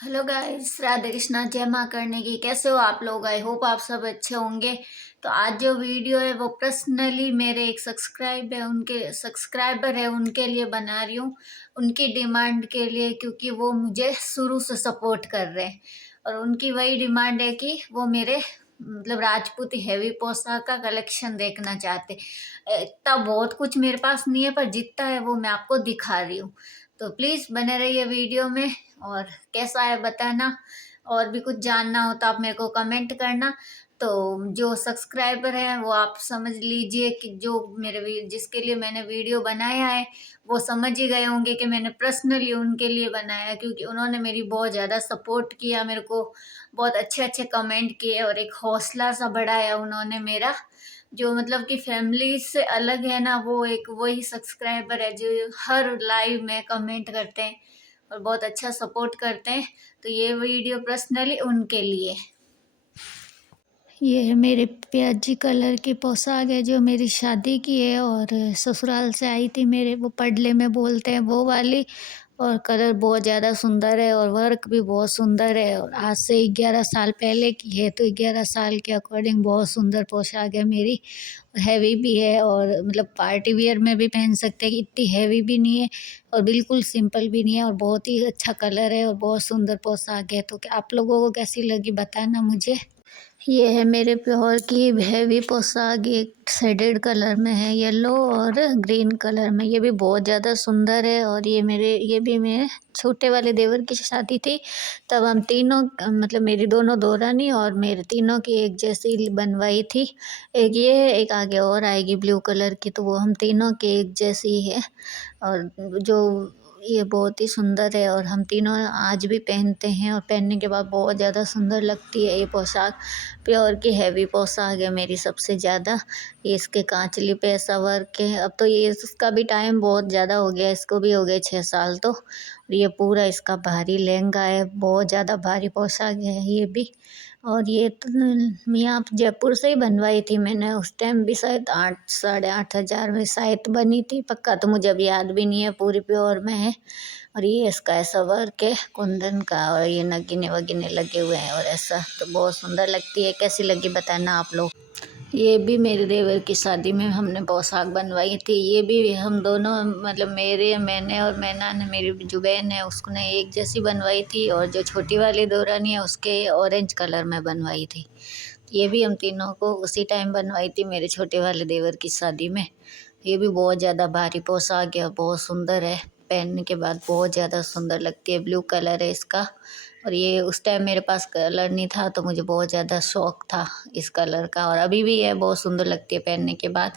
Hello guys, Radhe Krishna, जय माँ करने की। कैसे हो आप लोग? आई होप आप सब अच्छे होंगे। तो आज जो वीडियो है वो पर्सनली मेरे एक सब्सक्राइबर है उनके लिए बना रही हूँ, उनकी डिमांड के लिए, क्योंकि वो मुझे शुरू से सपोर्ट कर रहे हैं। और उनकी वही डिमांड है कि वो मेरे राजपूती हैवी पोशाक का कलेक्शन देखना चाहते। इतना बहुत कुछ मेरे पास नहीं है, पर जितना है वो मैं आपको दिखा रही हूँ। तो प्लीज़ बने रहिए वीडियो में, और कैसा है बताना। और भी कुछ जानना हो तो आप मेरे को कमेंट करना। तो जो सब्सक्राइबर हैं वो आप समझ लीजिए कि जो जिसके लिए मैंने वीडियो बनाया है वो समझ ही गए होंगे कि मैंने पर्सनली उनके लिए बनाया है, क्योंकि उन्होंने मेरी बहुत ज़्यादा सपोर्ट किया, मेरे को बहुत अच्छे अच्छे कमेंट किए और एक हौसला सा बढ़ाया उन्होंने मेरा। जो कि फैमिली से अलग है ना, वो एक वही सब्सक्राइबर है जो हर लाइव में कमेंट करते हैं और बहुत अच्छा सपोर्ट करते हैं। तो ये वीडियो पर्सनली उनके लिए। ये है मेरे प्याजी कलर की पोशाक है जो मेरी शादी की है और ससुराल से आई थी मेरे, वो पडले में बोलते हैं वो वाली। और कलर बहुत ज़्यादा सुंदर है और वर्क भी बहुत सुंदर है, और आज से 11 साल पहले की है, तो 11 साल के अकॉर्डिंग बहुत सुंदर पोशाक है मेरी। हैवी भी है और पार्टी वियर में भी पहन सकते हैं, इतनी हैवी भी नहीं है और बिल्कुल सिंपल भी नहीं है, और बहुत ही अच्छा कलर है और बहुत सुंदर पोशाक है। तो क्या आप लोगों को कैसी लगी बताना मुझे। ये है मेरे प्योर की हैवी पोशाक, एक शेडेड कलर में है, येलो और ग्रीन कलर में। ये भी बहुत ज़्यादा सुंदर है, और ये भी मेरे छोटे वाले देवर की शादी थी, तब हम तीनों मेरी दोनों दोरानी और मेरे तीनों की एक जैसी बनवाई थी। एक ये है, एक आगे और आएगी ब्लू कलर की, तो वो हम तीनों की एक जैसी है। और जो ये बहुत ही सुंदर है और हम तीनों आज भी पहनते हैं, और पहनने के बाद बहुत ज़्यादा सुंदर लगती है ये पोशाक। प्योर की हैवी पोशाक है मेरी सबसे ज़्यादा। ये इसके कांचली पे ऐसा वर्क है। अब तो ये इसका भी टाइम बहुत ज़्यादा हो गया, इसको भी हो गए 6 साल तो। ये पूरा इसका भारी लहंगा है, बहुत ज़्यादा भारी पोशाक है ये भी। और ये तो यहाँ जयपुर से ही बनवाई थी मैंने, उस टाइम भी शायद 8 साढ़े 8 हज़ार में शायद बनी थी, पक्का तो मुझे अब याद भी नहीं है, पूरी प्योर में है। और ये इसका ऐसा वर्क है कुंदन का, और ये नगीने वगीने लगे हुए हैं और ऐसा, तो बहुत सुंदर लगती है। कैसी लगी बताना आप लोग। ये भी मेरे देवर की शादी में हमने पोशाक बनवाई थी। ये भी हम दोनों मैंने और मैना ने, मेरी जो बहन है उसने एक जैसी बनवाई थी, और जो छोटी वाली दोरानी है उसके ऑरेंज कलर में बनवाई थी। ये भी हम तीनों को उसी टाइम बनवाई थी मेरे छोटे वाले देवर की शादी में। ये भी बहुत ज़्यादा भारी पोशाक है, बहुत सुंदर है, पहनने के बाद बहुत ज़्यादा सुंदर लगती है। ब्लू कलर है इसका, और ये उस टाइम मेरे पास कलर नहीं था तो मुझे बहुत ज़्यादा शौक था इस कलर का, और अभी भी है, बहुत सुंदर लगती है पहनने के बाद।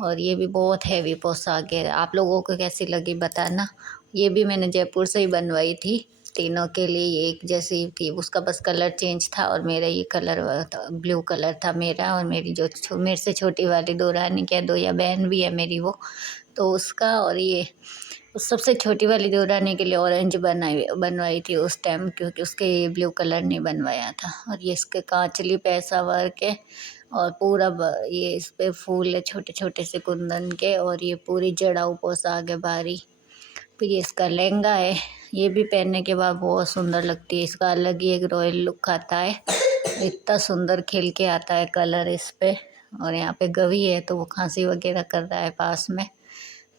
और ये भी बहुत हैवी पोशाक है। आप लोगों को कैसी लगी बताना। ये भी मैंने जयपुर से ही बनवाई थी, तीनों के लिए ये एक जैसी थी, उसका बस कलर चेंज था, और मेरा ये कलर ब्लू कलर था मेरा, और मेरी जो मेरे से छोटी वाली दो रानी कह दो या बहन भी है मेरी वो, तो उसका। और ये उस सबसे छोटी वाली देवरानी के लिए ऑरेंज बनवाई थी उस टाइम, क्योंकि उसके ये ब्लू कलर नहीं बनवाया था। और ये इसके कांचली पे ऐसा वर्क है, और पूरा ये इस पे फूल है छोटे छोटे से कुंदन के, और ये पूरी जड़ाऊ पोशाक है भारी। फिर ये इसका लहंगा है, ये भी पहनने के बाद बहुत सुंदर लगती है, इसका अलग ही एक रॉयल लुक आता है, इतना सुंदर खिल के आता है कलर इस पे। और यहाँ पे गवी है तो वो खांसी वगैरह कर रहा है पास में।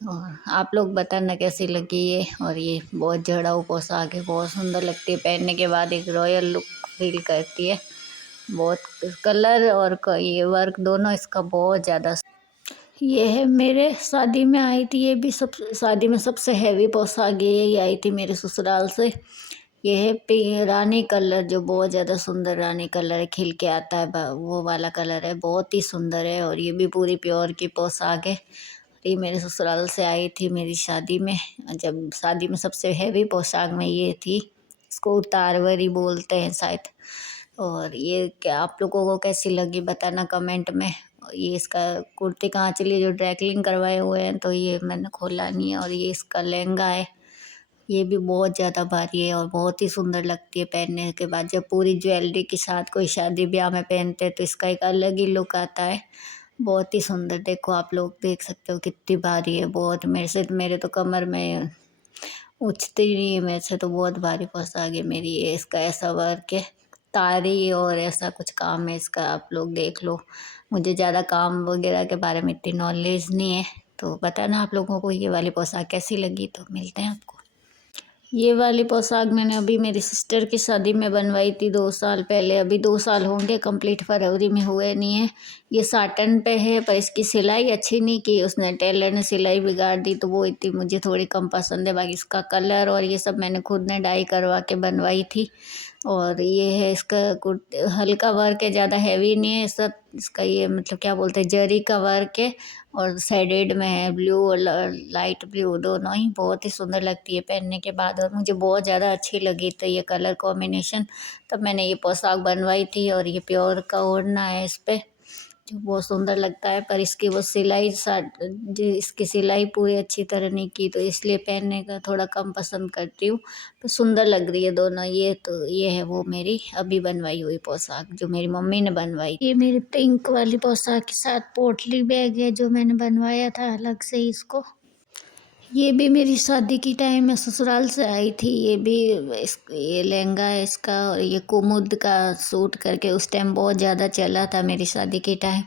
और आप लोग बताना कैसी लगी ये। और ये बहुत जड़ाऊ पोशाक है, बहुत सुंदर लगती है, पहनने के बाद एक रॉयल लुक फील करती है। बहुत कलर और ये वर्क दोनों इसका बहुत ज़्यादा। ये है मेरे शादी में आई थी, ये भी सब शादी में सबसे हैवी पोशाक यही आई थी मेरे ससुराल से। ये है रानी कलर, जो बहुत ज़्यादा सुंदर रानी कलर है, खिल के आता है, वो वाला कलर है, बहुत ही सुंदर है। और ये भी पूरी प्योर की पोशाक है। ये मेरे ससुराल से आई थी मेरी शादी में, जब शादी में सबसे हैवी पोशाक में ये थी। इसको उतारवरी बोलते हैं शायद। और ये क्या आप लोगों को कैसी लगी बताना कमेंट में। ये इसका कुर्ती का आंचल जो ड्राई क्लीन करवाए हुए हैं, तो ये मैंने खोला नहीं है। और ये इसका लहंगा है, ये भी बहुत ज़्यादा भारी है और बहुत ही सुंदर लगती है पहनने के बाद। जब पूरी ज्वेलरी के साथ कोई शादी ब्याह में पहनते हैं तो इसका एक अलग ही लुक आता है, बहुत ही सुंदर। देखो आप लोग देख सकते हो कितनी भारी है, बहुत मेरे तो कमर में उठती नहीं है मेरे से, तो बहुत भारी पोशाक है मेरी ये। इसका ऐसा वर्क है, तारी और ऐसा कुछ काम है इसका, आप लोग देख लो। मुझे ज़्यादा काम वगैरह के बारे में इतनी नॉलेज नहीं है, तो बताना आप लोगों को ये वाली पोशाक कैसी लगी। तो मिलते हैं आपको। ये वाली पोशाक मैंने अभी मेरी सिस्टर की शादी में बनवाई थी 2 साल पहले। अभी 2 साल होंगे कंप्लीट, फरवरी में हुए नहीं है। ये साटन पे है, पर इसकी सिलाई अच्छी नहीं की उसने, टेलर ने सिलाई बिगाड़ दी, तो वो इतनी मुझे थोड़ी कम पसंद है। बाकी इसका कलर और ये सब मैंने खुद ने डाई करवा के बनवाई थी। और ये है इसका हल्का वर्क है, ज़्यादा हैवी नहीं है सब। इसका ये मतलब क्या बोलते हैं, जरी का वर्क है, और शेडेड में है, ब्लू और लाइट ब्लू दोनों ही। बहुत ही सुंदर लगती है पहनने के बाद, और मुझे बहुत ज़्यादा अच्छी लगी तो ये कलर कॉम्बिनेशन, तब मैंने ये पोशाक बनवाई थी। और ये प्योर का ओढ़ना है इस पर, जो बहुत सुंदर लगता है। पर इसकी वो सिलाई जो इसकी सिलाई पूरी अच्छी तरह नहीं की, तो इसलिए पहनने का थोड़ा कम पसंद करती हूँ। तो सुंदर लग रही है दोनों ये। तो ये है वो मेरी अभी बनवाई हुई पोशाक, जो मेरी मम्मी ने बनवाई। ये मेरी पिंक वाली पोशाक के साथ पोटली बैग है, जो मैंने बनवाया था अलग से इसको। ये भी मेरी शादी की टाइम में ससुराल से आई थी। ये भी ये लहंगा है इसका, और ये कुमुद का सूट करके उस टाइम बहुत ज़्यादा चला था मेरी शादी के टाइम।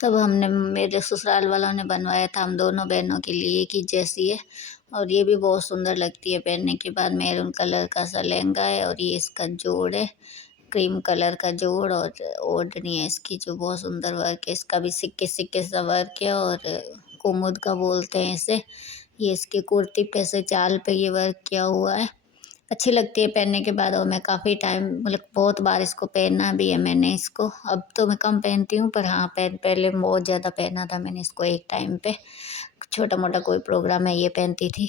तब हमने, मेरे ससुराल वालों ने बनवाया था हम दोनों बहनों के लिए कि जैसी है। और ये भी बहुत सुंदर लगती है पहनने के बाद। मैरून कलर का सा लहंगा है, और ये इसका जोड़ है, क्रीम कलर का जोड़। और ओढ़नी है इसकी, जो बहुत सुंदर वर्क है इसका भी, सिक्के सिक्के सा वर्क है, और कुमुद का बोलते हैं इसे। ये इसकी कुर्ती पे से चाल पे ये वर्क किया हुआ है। अच्छी लगती है पहनने के बाद। और मैं काफ़ी टाइम, मतलब बहुत बार इसको पहना भी है मैंने इसको। अब तो मैं कम पहनती हूँ, पर हाँ पहले बहुत ज़्यादा पहना था मैंने इसको एक टाइम पे। छोटा मोटा कोई प्रोग्राम है ये पहनती थी।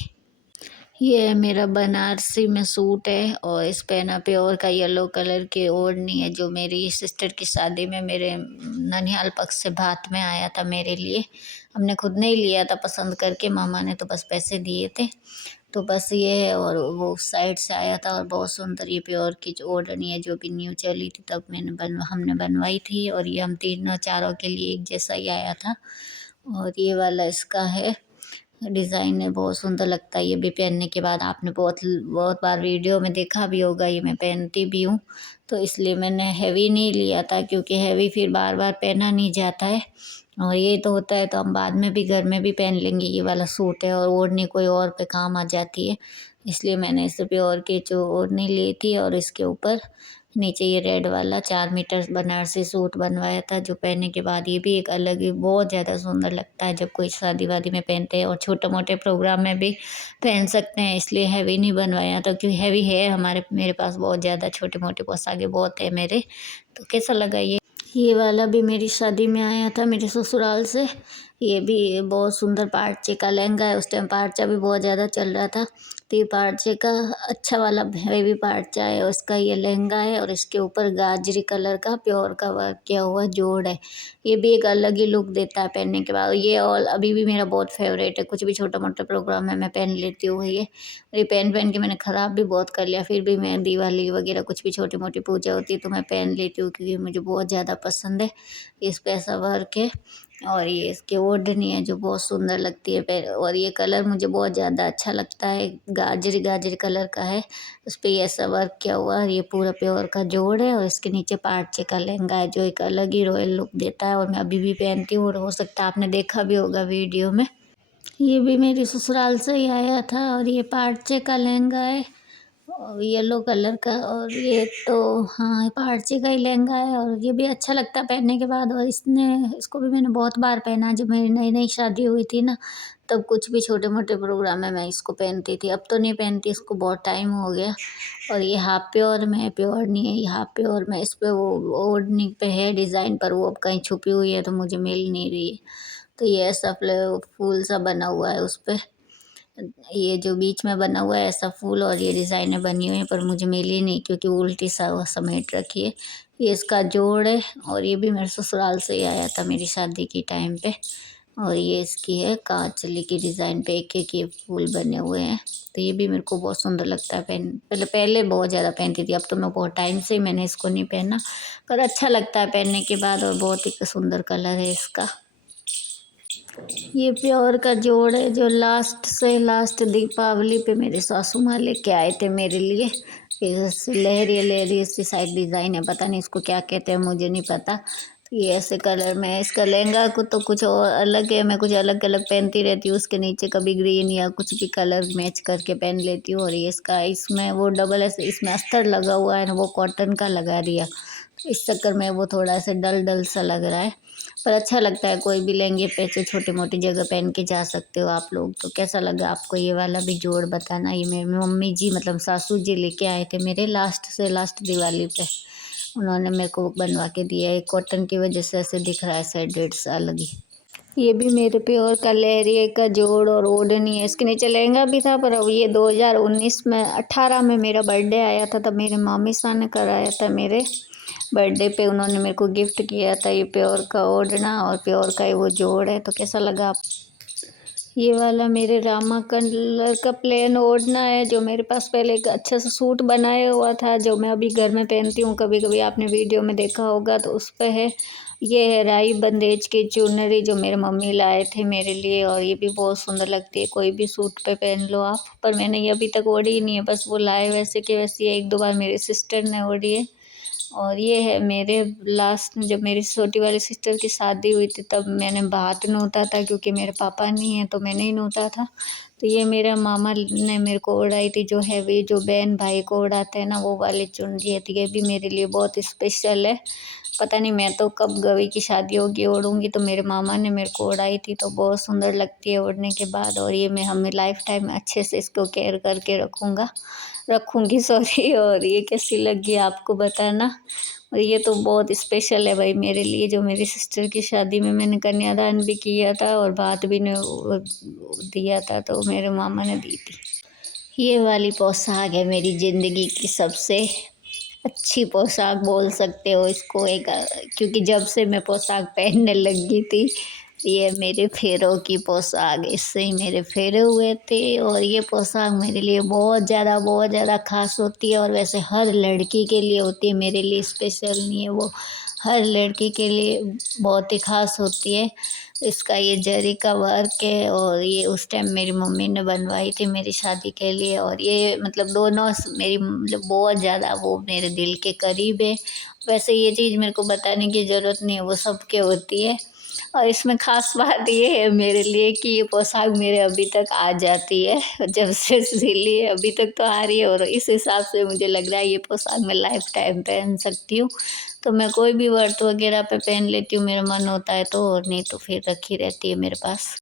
ये है मेरा बनारसी में सूट है, और इस पे ना प्योर का येलो कलर की ओढ़नी है, जो मेरी सिस्टर की शादी में मेरे ननिहाल पक्ष से भात में आया था मेरे लिए। हमने खुद नहीं लिया था पसंद करके, मामा ने तो बस पैसे दिए थे। तो बस ये है, और वो उस साइड से आया था। और बहुत सुंदर ये प्योर की जो ओढ़नी है, जो भी न्यू चली थी तब हमने बनवाई थी। और ये हम तीनों चारों के लिए एक जैसा ही आया था। और ये वाला इसका है डिज़ाइन है, बहुत सुंदर लगता है ये भी पहनने के बाद। आपने बहुत बहुत बार वीडियो में देखा भी होगा, ये मैं पहनती भी हूँ। तो इसलिए मैंने हैवी नहीं लिया था, क्योंकि हैवी फिर बार बार पहना नहीं जाता है। और ये तो होता है तो हम बाद में भी घर में भी पहन लेंगे। ये वाला सूट है, और ओढ़नी कोई और पे काम आ जाती है, इसलिए मैंने इसे प्योर की जो ओढ़नी ली थी। और इसके ऊपर नीचे ये रेड वाला 4 मीटर बनारसी सूट बनवाया था, जो पहनने के बाद ये भी एक अलग ही बहुत ज़्यादा सुंदर लगता है जब कोई शादी वादी में पहनते हैं। और छोटे मोटे प्रोग्राम में भी पहन सकते हैं, इसलिए हैवी नहीं बनवाया था, क्योंकि हैवी है मेरे पास बहुत ज़्यादा, छोटे मोटे पोशाकें बहुत है मेरे। तो कैसा लगा ये वाला भी मेरी शादी में आया था मेरे ससुराल से। ये भी बहुत सुंदर पार्चे का लहंगा है। उस टाइम पार्चा भी बहुत ज़्यादा चल रहा था, तो ये पार्चे का अच्छा वाला हैवी पार्चा है, और इसका ये लहंगा है। और इसके ऊपर गाजरी कलर का प्योर का वर्क किया हुआ जोड़ है। ये भी एक अलग ही लुक देता है पहनने के बाद। ये और अभी भी मेरा बहुत फेवरेट है, कुछ भी छोटा मोटा प्रोग्राम में मैं पहन लेती हूँ ये पहन पहन के मैंने ख़राब भी बहुत कर लिया, फिर भी मैं दिवाली वगैरह कुछ भी छोटी मोटी पूजा होती है तो मैं पहन लेती हूँ, क्योंकि मुझे बहुत ज़्यादा पसंद है। इस पे ऐसा वर्क है, और ये इसकी ओढ़नी है जो बहुत सुंदर लगती है और ये कलर मुझे बहुत ज़्यादा अच्छा लगता है, गाजरी गाजरी कलर का है। उस पे ये ऐसा वर्क किया हुआ है, ये पूरा प्योर का जोड़ है। और इसके नीचे पार्चे का लहंगा है, जो एक अलग ही रॉयल लुक देता है, और मैं अभी भी पहनती हूँ, और हो सकता है आपने देखा भी होगा वीडियो में। ये भी मेरी ससुराल से ही आया था, और ये पार्चे का लहंगा है, और येलो कलर का। और ये तो हाँ पार्चे का ही लहंगा है, और ये भी अच्छा लगता है पहनने के बाद। और इसको भी मैंने बहुत बार पहना, जब मेरी नई नई शादी हुई थी ना, तब कुछ भी छोटे मोटे प्रोग्राम में मैं इसको पहनती थी। अब तो नहीं पहनती, इसको बहुत टाइम हो गया। और ये हाफ प्योर में है, प्योर नहीं है ये, हाफ प्योर में। इस पर वो ओढ़नी पे है डिज़ाइन, पर वो अब कहीं छुपी हुई है तो मुझे मिल नहीं रही है। तो ये ऐसा फूल सा बना हुआ है उस पर, ये जो बीच में बना हुआ है ऐसा फूल, और ये डिज़ाइनें बनी हुई हैं, पर मुझे मिली नहीं क्योंकि उल्टी सा वो समेट रखी है। ये इसका जोड़ है, और ये भी मेरे ससुराल से ही आया था मेरी शादी की टाइम पे। और ये इसकी है कांचली की डिज़ाइन पे एक एक ये फूल बने हुए हैं। तो ये भी मेरे को बहुत सुंदर लगता है पहले पहले बहुत ज़्यादा पहनती थी, अब तो मैं बहुत टाइम से ही मैंने इसको नहीं पहना, पर अच्छा लगता है पहनने के बाद। और बहुत ही सुंदर कलर है इसका। ये प्योर का जोड़ है जो लास्ट से लास्ट दीपावली पे मेरे सासू माँ लेके आए थे मेरे लिए। लहरिया लहरिया सी साइड डिज़ाइन है, पता नहीं इसको क्या कहते हैं, मुझे नहीं पता। तो ये ऐसे कलर में है। इसका लहंगा को तो कुछ और अलग है, मैं कुछ अलग अलग पहनती रहती हूँ। उसके नीचे कभी ग्रीन या कुछ भी कलर मैच करके पहन लेती हूँ। और ये इसका इसमें वो डबल ऐसे इसमें अस्तर लगा हुआ है ना, वो कॉटन का लगा दिया। इस चक्कर में वो थोड़ा सा डल डल सा लग रहा है, पर अच्छा लगता है। कोई भी लहंगे पे से छोटी मोटी जगह पहन के जा सकते हो आप लोग। तो कैसा लगा आपको ये वाला भी जोड़ बताना। ये मेरी मम्मी जी मतलब सासू जी लेके आए थे मेरे लास्ट से लास्ट दिवाली पे। उन्होंने मेरे को बनवा के दिया है। कॉटन की वजह से ऐसे दिख रहा है शायद 1.5 साल लगी। ये भी मेरे प्योर का लहरिए का जोड़ और ओढ़नी है। इसके नीचे लहंगा भी था, पर अब ये 2019 में 18 में मेरा बर्थडे आया था, तब मेरे मामी सा ने कराया था। मेरे बर्थडे पे उन्होंने मेरे को गिफ्ट किया था ये प्योर का ओढ़ना और प्योर का ये वो जोड़ है। तो कैसा लगा आप। ये वाला मेरे रामा कलर का प्लेन ओढ़ना है, जो मेरे पास पहले एक अच्छा सा सूट बनाया हुआ था, जो मैं अभी घर में पहनती हूँ। कभी कभी आपने वीडियो में देखा होगा तो उस पर है। ये है राई बंदेज की चुनरी, जो मेरे मम्मी लाए थे मेरे लिए, और ये भी बहुत सुंदर लगती है। कोई भी सूट पे पहन लो आप। पर मैंने ये अभी तक ओढ़ी ही नहीं है, बस वो लाए वैसे के वैसे एक दो बार मेरी सिस्टर ने ओढ़ी है। और ये है मेरे लास्ट में जब मेरी छोटी वाली सिस्टर की शादी हुई थी, तब मैंने भात नोता था, क्योंकि मेरे पापा नहीं है तो मैंने ही नोता था। तो ये मेरा मामा ने मेरे को ओढ़ाई थी, जो हैवी जो बहन भाई को ओढ़ाते हैं ना, वो वाली चुनरी है। तो ये भी मेरे लिए बहुत स्पेशल है। पता नहीं मैं तो कब गवी की शादी होगी ओढ़ूंगी, तो मेरे मामा ने मेरे को ओढ़ाई थी, तो बहुत सुंदर लगती है ओढ़ने के बाद। और ये मैं हमें लाइफ टाइम अच्छे से इसको केयर करके रखूँगी सॉरी। और ये कैसी लगी आपको बताना। और ये तो बहुत स्पेशल है भाई मेरे लिए, जो मेरी सिस्टर की शादी में मैंने कन्यादान भी किया था और बात भी ने दिया था, तो मेरे मामा ने दी थी। ये वाली पोशाक है मेरी ज़िंदगी की सबसे अच्छी पोशाक बोल सकते हो इसको। एक क्योंकि जब से मैं पोशाक पहनने लगी थी, ये मेरे फेरों की पोशाक, इससे ही मेरे फेरे हुए थे। और ये पोशाक मेरे लिए बहुत ज़्यादा ख़ास होती है, और वैसे हर लड़की के लिए होती है, मेरे लिए स्पेशल नहीं है वो। हर लड़की के लिए बहुत ही ख़ास होती है। इसका ये जरी का वर्क है, और ये उस टाइम मेरी मम्मी ने बनवाई थी मेरी शादी के लिए। और ये मतलब दोनों मेरी मतलब बहुत ज़्यादा वो मेरे दिल के करीब है। वैसे ये चीज़ मेरे को बताने की ज़रूरत नहीं है, वो सबके होती है। और इसमें ख़ास बात ये है मेरे लिए कि ये पोशाक मेरे अभी तक आ जाती है। जब से सिली है अभी तक तो आ रही है, और इस हिसाब से मुझे लग रहा है ये पोशाक मैं लाइफ टाइम पहन सकती हूँ। तो मैं कोई भी व्रत वगैरह पे पहन लेती हूँ, मेरा मन होता है तो, और नहीं तो फिर रखी रहती है मेरे पास।